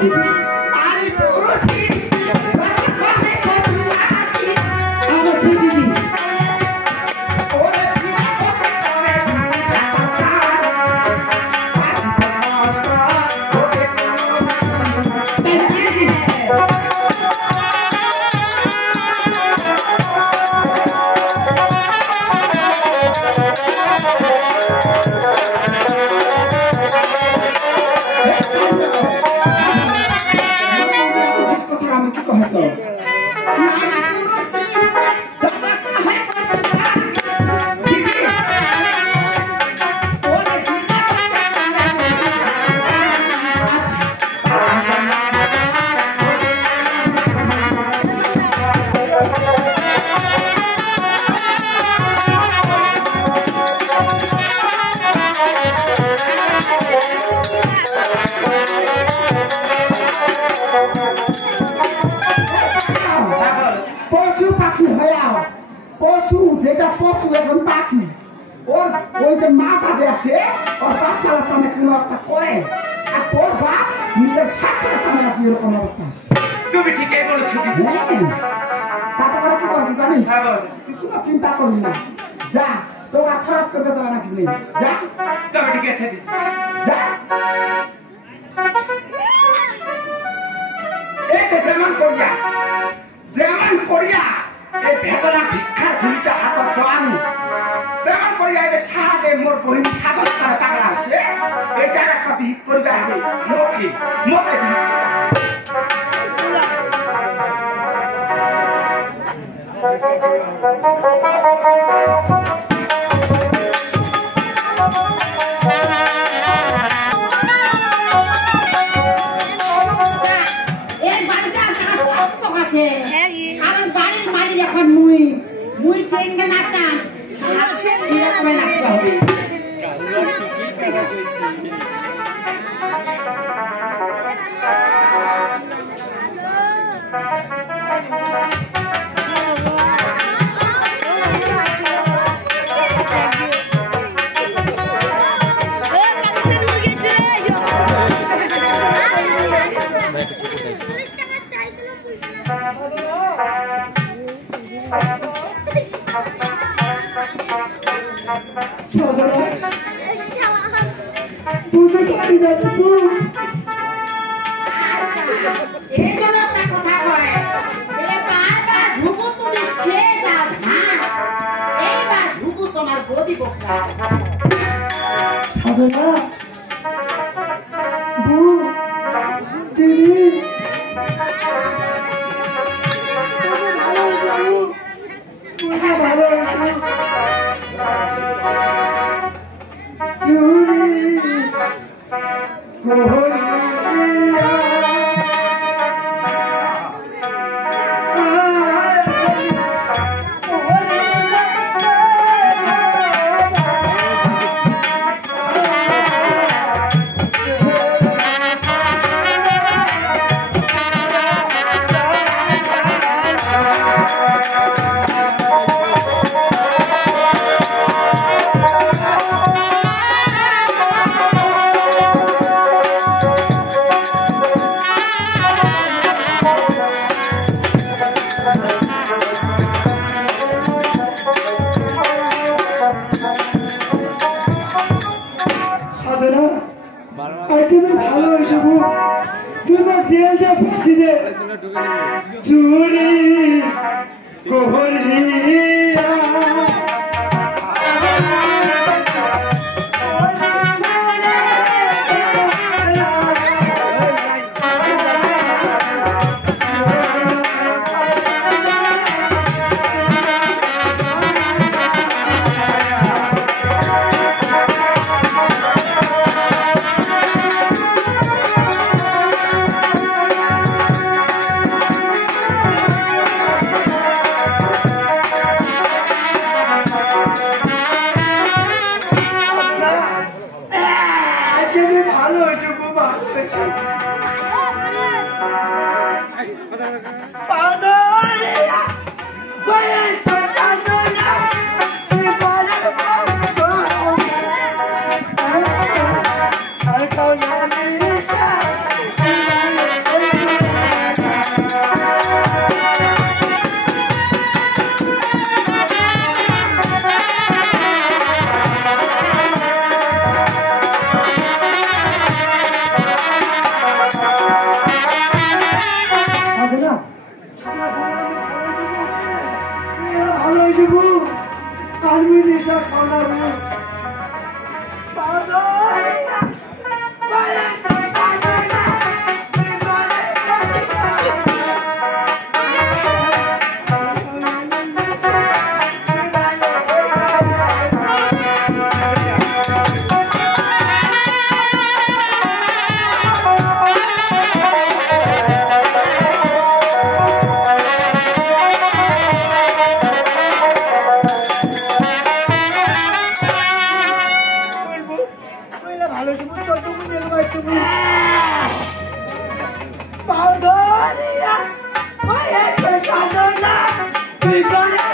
আরে পুরুষি পশু যেটা পশু একদম পাখি ওর ওই যে মাটা দেখে ওর বাচ্চারা তামে কোনো একটা করে আর তোর বাপ নিজের স্বার্থটা তামে আছে এরকম অবস্থা আছে তুমি ঠিকই বলেছো দিদি তাতে করে কি করবি জানিস তুই কোনো চিন্তা করবি না যা তোমার খারাপ করতে দেবে নাকি নেই যা তবে ঠিক আছে দিদি যা এইটা যেমন করিয়া এই ভেতরা ভিক্ষার ঝুলিটা হাত চড়ানো তেমন করিয়া এই সাহায্যে মোর বহিন সাধন করে পাগলা আছে এইটার একটা বিহিত করিবা হবে মোকে বিহিত ভালো তুমি চোদ্দ দিন তুমি পাউধরিয়া ওই একটা সাধনা তুই করে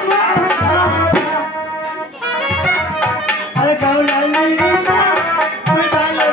আরে কাউ লালি তুই ভালো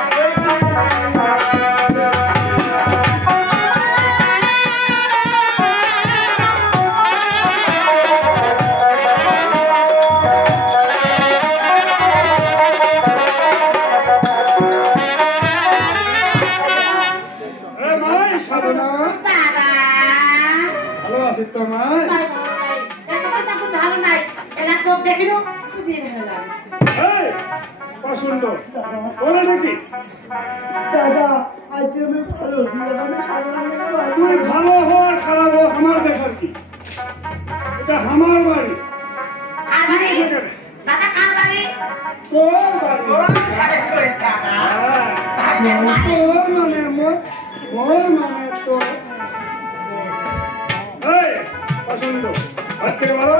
দাদা আজ আমি ভালো তুই ভালো হওয়ার খারাপ হওয়া আমার দেখার কি এটা আমার বাড়ি দাদা কার বাড়ি তোর বাড়ি ওর ঘরে করে দাদা ওর মানে তো এই পছন্দ হাত থেকে ভালো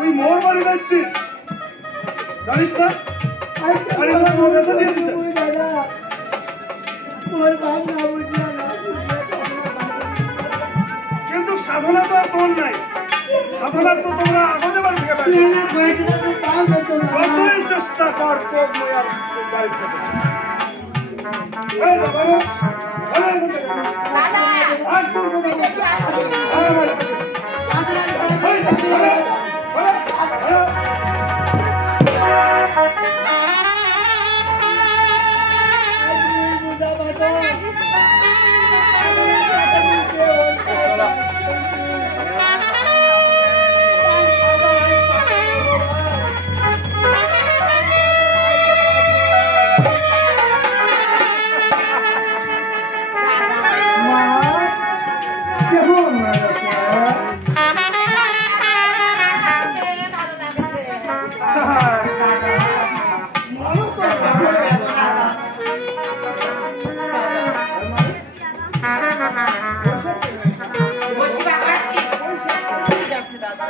তুই মোর বাড়ি যাচ্ছিস জানিস না আরে তোর কাছে দিয়ে দিচ্ছে কিন্তু সাধনা তো আর তোর নাই সাধনা তো তোমরা আমাদের বাড়ি থেকে কতই চেষ্টা কর তোর আর বাড়ি থেকে দাদা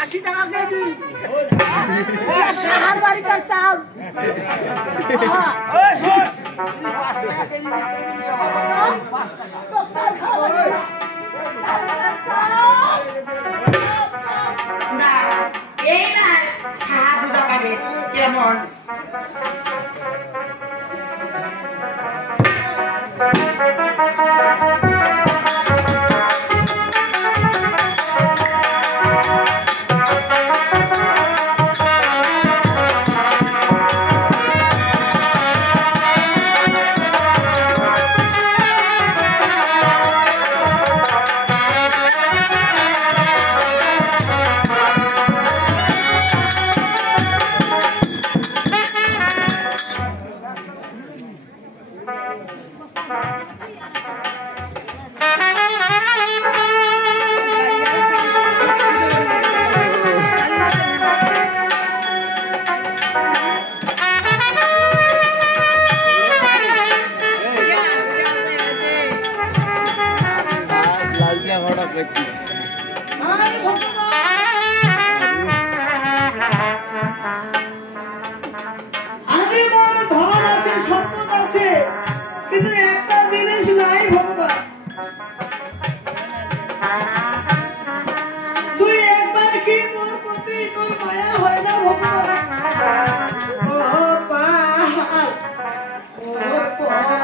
আশি টাকা কেজি সাহার বাড়িকার চাল না এইবার সাহা বুঝা পাবে কেমন আমি মন ধন আছে সম্পদ আছে কিন্তু একটা জিনিস নাই ভগবান তুই একবার কি মোর প্রতি তোর মায়া হয় না ভগবান ও পাহাড় ও পরা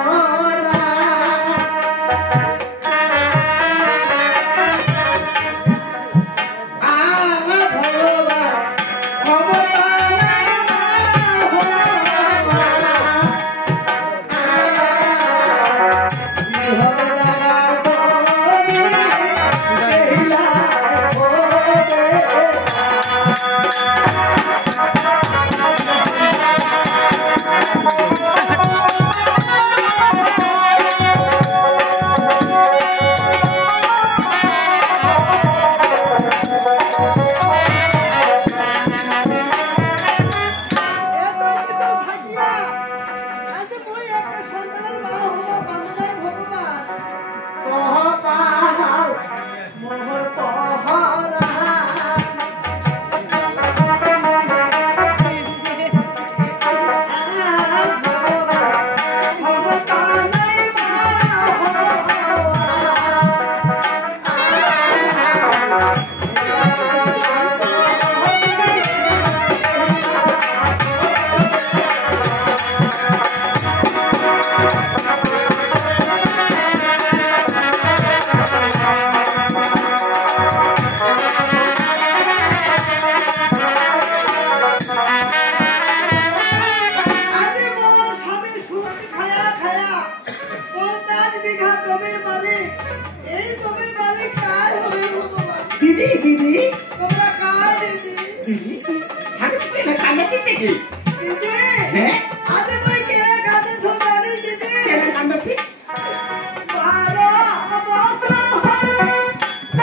দিদি দিদি তোমরা কার দিদি দিদি থাকে তো না কান্না দিতে কি দিদি হ্যাঁ আজ মই কে গাতে সোনালি দিদি কেন কান্না দিতে বারা বাসরা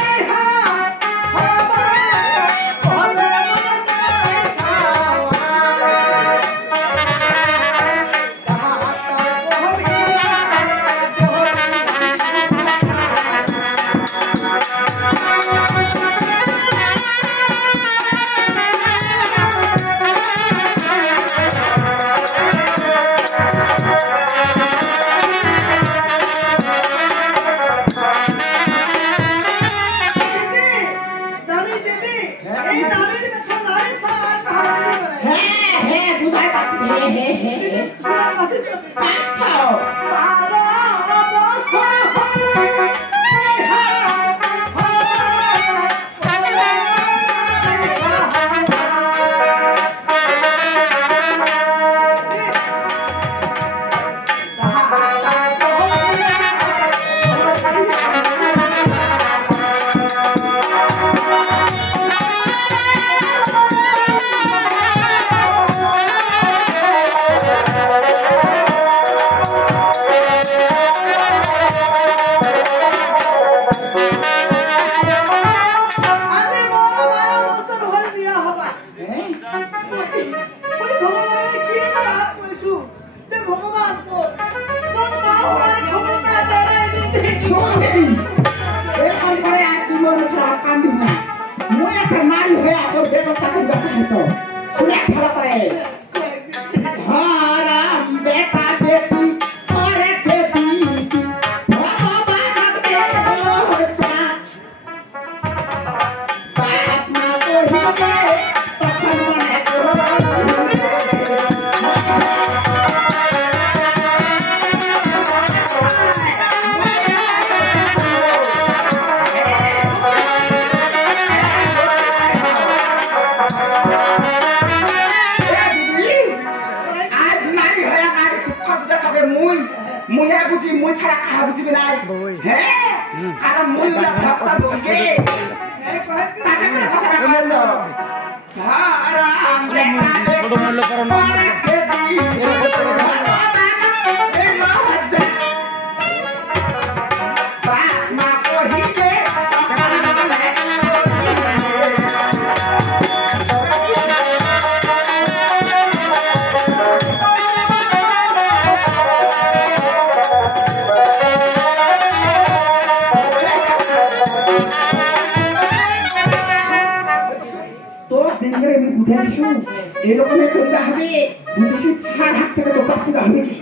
এই হা বাবা বলে মনে সাওয়া কাহা শোন দিদি এরকম করে আর তুই মনে খারাপ কান্দিব না মুই একটা নারী হয়ে তোর ব্যবস্থা করে দেখাইছ শুনে ভালো করে হারাম বেটা বেটি করে খেতি ভগবান দেখলো হইতা বাপ মা কহিলে তখন মনে করো মুই বুঝি মুই ছাড়া খা বুঝিবি নাই হ্যাঁ কারণ মুই ওলা ভক্ত বুঝি তাকে কথাটা বলতো হারাম বেটা এরকম করতে হবে বুঝি ছাড় হাত থেকে তো বাঁচতে হবে কি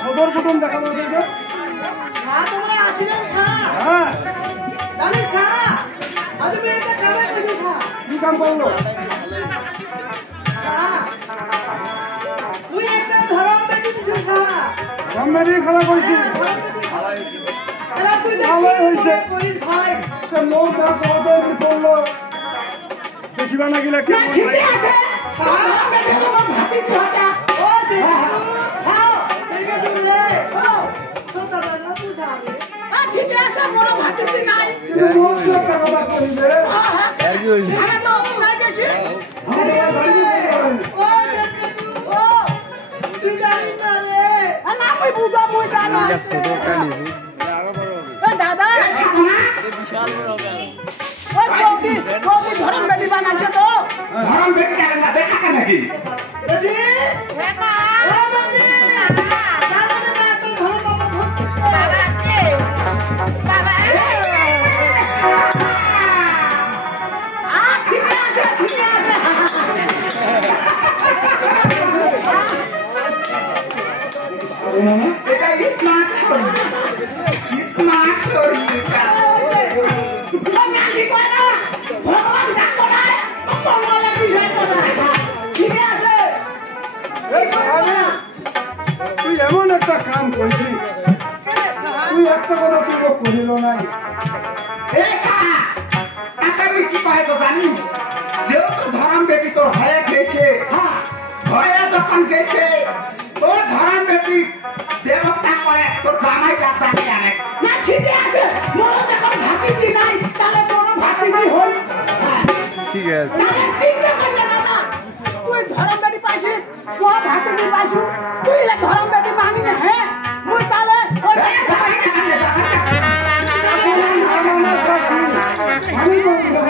সদর কুটুম দেখা কি কাম করলো খেলা করছি করলো দেখিবা না গেলে ঠিক আছে বড় ভাতিজি নাই দাদা ধরম বেটি বানাইছে তো ধরম বেটি দেখা নাকি ঠিক আছে এটা স্মার্ট শরীর স্মার্ট শরীর এটা ভগবান থাকবো না মঙ্গলের বিষয় করে ঠিক আছে এই সাহাবি, তুই এমন একটা কাম করছিস, তুই একটা কথা তুই করিল নাই। এই সাহা তাকে আমি কি কহে তো জানিস যেহেতু ধরাম বেটি তোর হয়ে গেছে হয়ে যখন গেছে তোর ধরাম বেটি ব্যবস্থা করে তোর জামাই ডাক্তারকে আনে না ঠিকই আছে মোর যখন ভাতিজি নাই তাহলে মোর ভাতিজি হল ঠিক আছে তাহলে চিন্তা করলে দাদা তুই ধরম বেটি পাইছি তোর ভাতিজি পাইছু তুই লে ধরম বেটি মানি না হ্যাঁ মুই তাহলে ওই এই জামাইকে আনলে দাদা আমি বলবো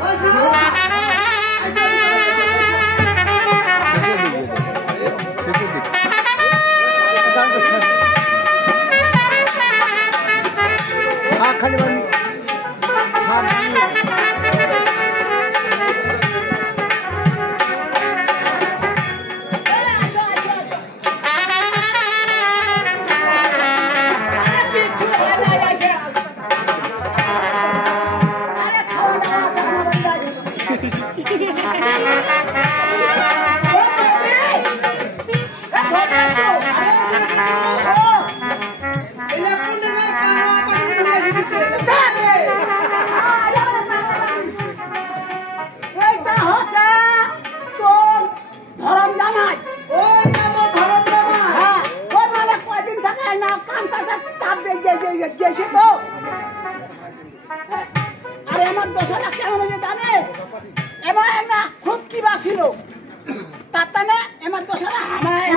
ও শালা খালি বানি আসো আসো আসো আরে কিছু নাই আসে আরে খাওয়া দাওয়া সব বন্ধ আছে খুব কি বাসিল তাতে না এমন দোষরা হামায়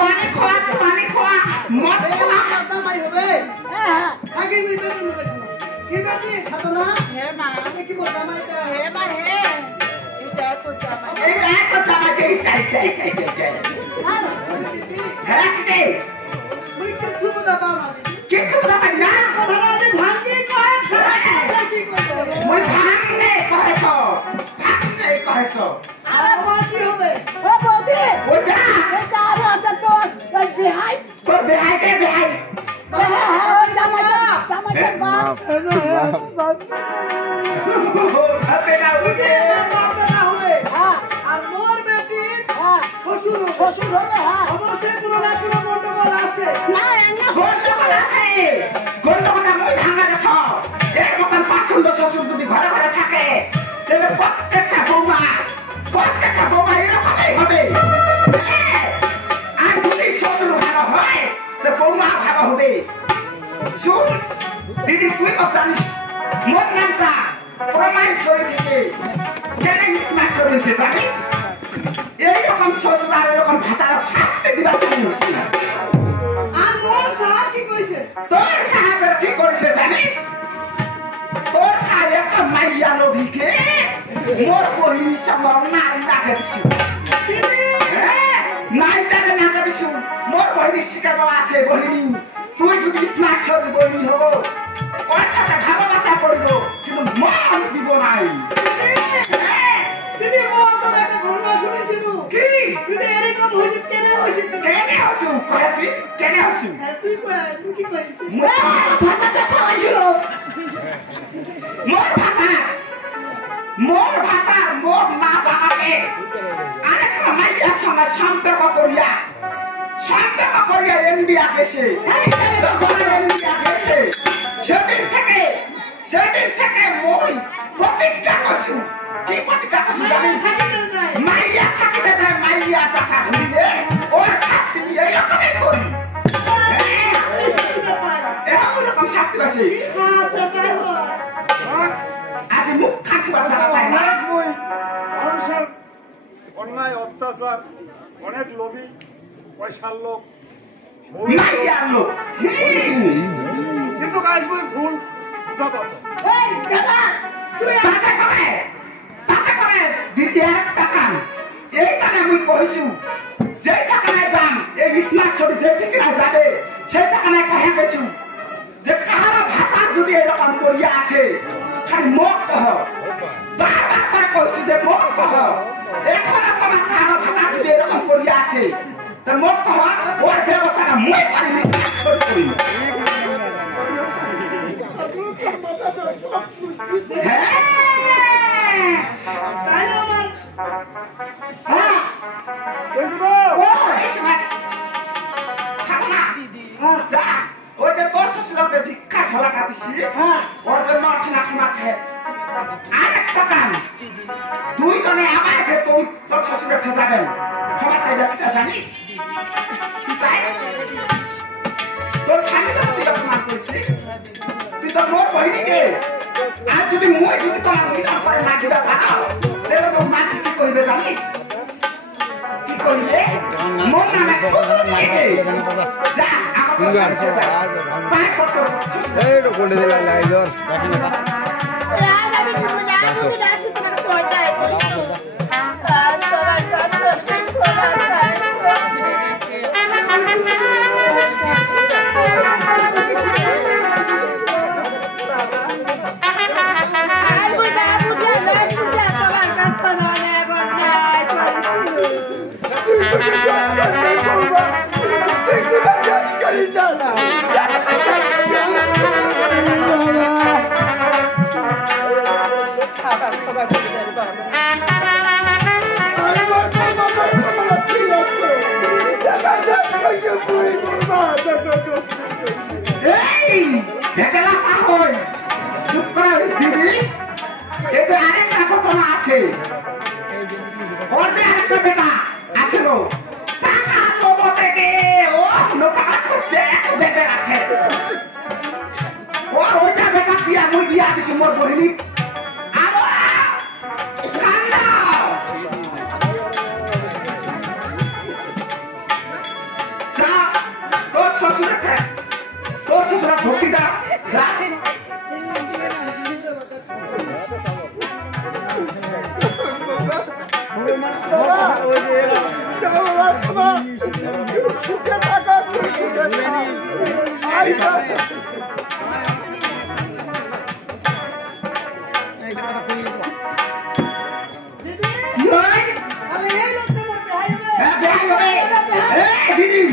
পানি খোয়া মদ খোয়া জামাই হবে হ্যাঁ আগে মিটে কি বেটি সাধনা হে মা কি বল জামাইটা হে মা হে এটা তো জামাই এই গায়ে তো জামাইকে চাই হ্যাঁ কি মুই কি সুবিধা পাওয়া কিছু জামাই না ধরাতে ভাঙ্গি কয় কি করব মই ভাঙনে কহে তো আর কি হবে ও বৌদি ওটা এটা আরো আছে তোর ওই বিহাই তোর বেহাইতে বেহাই ওই জামাইটার বাপ ভাবে না উঠে বাপটা না হবে হ্যাঁ আর মোর বেটি হ্যাঁ শ্বশুর হবে। শ্বশুর হলে হ্যাঁ অবশ্যই কোনো না কোনো গন্ডগোল আছে না এমনি গন্ডগোল আছে গন্ডগোলটা মই ভাঙা গেছ এর মতন পাঁচশো শ্বশুর যদি ঘরে ঘরে থাকে তাহলে প্রত্যেকটা বৌমা এরকমই হবে আর যদি শ্বশুর ভালো হয় তো বৌমা ভালো হবে শুন দিদি তুই তো জানিস মোর নামটা প্রমাণেশ্বরী থেকে কেন ইসমাশ্বরী হয়েছে জানিস এইরকম শ্বশুর আর এরকম ভাতার শাস্তি দিবার জন্য হচ্ছে না আর মোর সাহা কি কইছে তোর সাহেবের কি করেছে জানিস তোর সাহেব তো মাইয়া লোভিকে মোর বহিনীর সঙ্গে নাই লাগাইছি নাইটাকে লাগাইছি মোর বহিনীর শিখা দেওয়া আছে বহিনী তুই যদি স্মার্ট শরীর বহিনী হব ওর সাথে ভালোবাসা করবো কিন্তু মন দিব নাই দিদি ও তো একটা ঘটনা শুনেছিল কি দিদি এরকম হইছে কেন কেনে হসু কয়ে তুই কেনে হসু তুই কি কইছিস ভাতাটা পাইছিল মোর না জানাতে আরেকটা মাইয়ার সঙ্গে সম্পর্ক করিয়া ইন্ডিয়া গেছে ইন্ডিয়া গেছে সেদিন থেকে মই প্রতিজ্ঞা করছু কি প্রতিজ্ঞা করছু জানিস মাইয়া থাকিতে যায় মাইয়া কথা ঘুরিলে ওর শাস্তি নিয়ে এরকমই করি এরকম শাস্তি পাচ্ছি আজ মুখ থাকিবার জায়গা পাই না অনেক বই মানুষের অন্যায় অত্যাচার অনেক লোভী পয়সার লোক মাইয়ার লোক কিন্তু কাজ বই ভুল বুঝা পাচ্ছ এই দাদা তুই তাতে করে দিদি একটা কান এই কানে আমি কইছু যে টাকায় দাম এই স্মার্ট ছড়ি যে ফিকিরা যাবে সেই টাকায় কহে গেছু যে কাহারা ভাতা যদি এরকম করিয়া আছে খালি মোক কহ বারবার করে কইছু যে মোক কহ এখন তোমার কাহারা ভাতা যদি এরকম করিয়া আছে তো মোট কথা ওর ব্যবস্থাটা মই পারিনি করে করিনি হ্যাঁ তাই না আমার হ্যাঁ চলবো এই সময় ছাড়া যা ওই যে তোর শ্বশুরকে ভিক্ষা ঠেলাটা দিছি ওর জন্য ঠানা ঠানা আছে আরেকটা কান দুইজনে আমার বেতন তোর শ্বশুরে ফেসাবেন ক্ষমা চাইবে কিটা জানিস কি চাই তোর স্বামী তো তুই অপমান করেছিস তুই তো মোর বহিনীকে আর যদি মই যদি তোমার মিলন করে না দিতে পারো তাহলে তো মাঝি কি করবে জানিস কি করবে মোর নামে শ্বশুর দিকে যা আমাকে সাথে যা তাই করতে এই তো কোলে দিলা লাইজর রাজা বিটু না তুই দাসি তোমাকে ফোনটাই করিস আর তোমার কথা ঠিক এই ভেটেলা পাহল চুপ করা দিদি এতে আরেকটা ঘটনা আছে ওর যে আরেকটা বেটা আছিল টাকা পাবো থেকে ও টাকা খুঁজতে এত দেবে আছে ওর ওইটা বেটা দিয়া মুই দিয়া দিছি মোর বহিনী আলো কান্দা যা তোর শ্বশুরকে তোর শ্বশুরা ভক্তি দা যা সুখে থাকা সুখে কি হয় তাহলে এই লোকটা মোর ভাই হবে হ্যাঁ বিহার হবে এই দিদি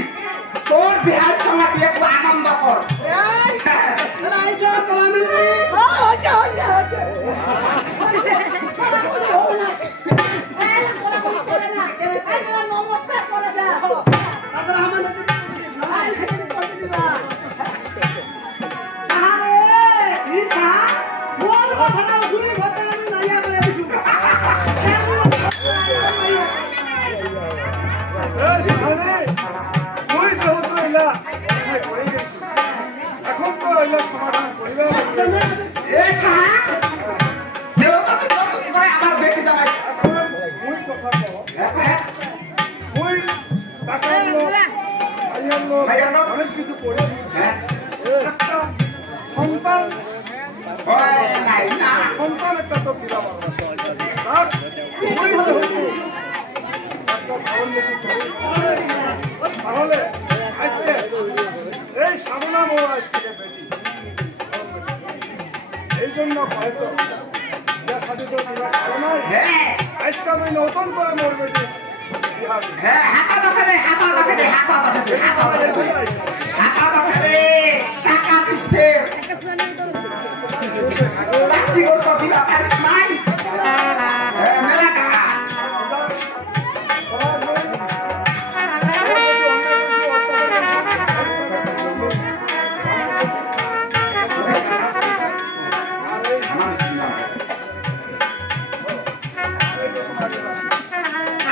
তোর বিহার সঙ্গে তুই একটু আনন্দ কর এই তাহলে আইসা তোরা মিলবি নমস্কার করে তাহলে আমার নজরে মোর কথাটা শুনি কথা আমি নাইয়া করে দিছু তুই যেহেতু এলা করে গেছিস এখন তো এলা সমাধান করিবে এই সাহা যেহেতু তুই নতুন করে আমার বেটি জামাই এখন ওই কথা কও হ্যাঁ ওই টাকা অনেক কিছু করেছি হ্যাঁ একটা সন্তান ওই নাই না সন্তান একটা তো দিলা আর ওই যেহেতু একটা ভালো লোক তাহলে আজকে এই সাধনা মোড় আজ থেকে বেটি এই জন্য হয়েছ যা সাথে তো দিলা ভালো নয় হ্যাঁ আজকে আমি নতুন করে মোর বেটি বিহার হ্যাঁ হাতা দেখে দে হাতা দেখে দে হাতা দেখে দে হাতা দেখে দে হাতা দেখে দে টাকা পিস্তে বাচ্চি করতে দিবা পারিস নাই মেলা টাকা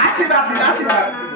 আশীর্বাদ দিন আশীর্বাদ